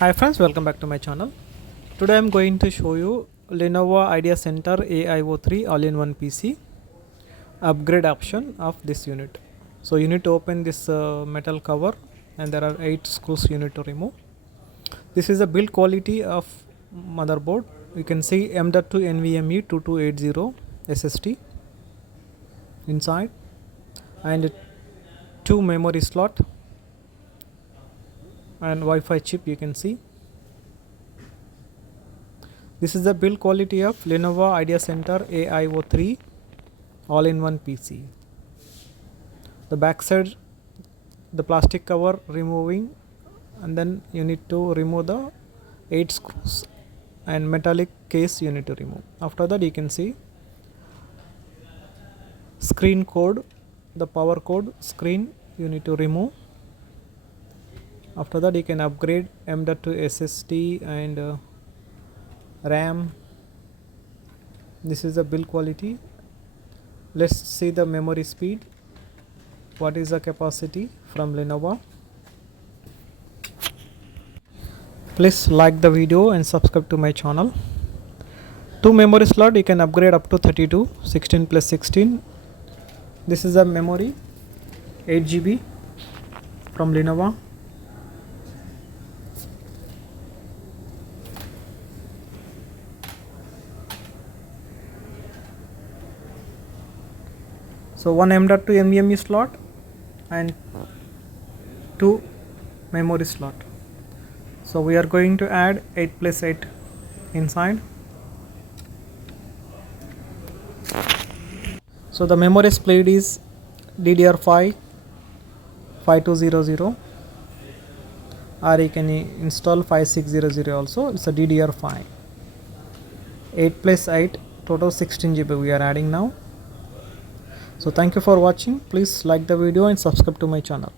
Hi friends, welcome back to my channel. Today I'm going to show you Lenovo IdeaCentre AIO 3 all-in-one PC upgrade option of this unit. So you need to open this metal cover and there are 8 screws you need to remove. This is the build quality of motherboard. You can see M.2 NVMe 2280 SSD inside and 2 memory slot and Wi-Fi chip you can see. This is the build quality of Lenovo IdeaCentre AIO 3 all-in-one PC. The back side, the plastic cover removing, and then you need to remove the 8 screws and metallic case you need to remove. After that you can see screen code, the power code screen you need to remove. After that you can upgrade M.2 SSD and RAM. This is the build quality. Let's see the memory speed. What is the capacity from Lenovo? Please like the video and subscribe to my channel. 2 memory slot you can upgrade up to 32, 16 plus 16. This is the memory 8 GB from Lenovo. So 1 M.2 NVMe slot and 2 memory slot. So we are going to add 8 plus 8 inside. So the memory split is DDR5 5200, or you can install 5600 also. It's a DDR5. 8 plus 8 total 16 GB we are adding now. So thank you for watching. Please like the video and subscribe to my channel.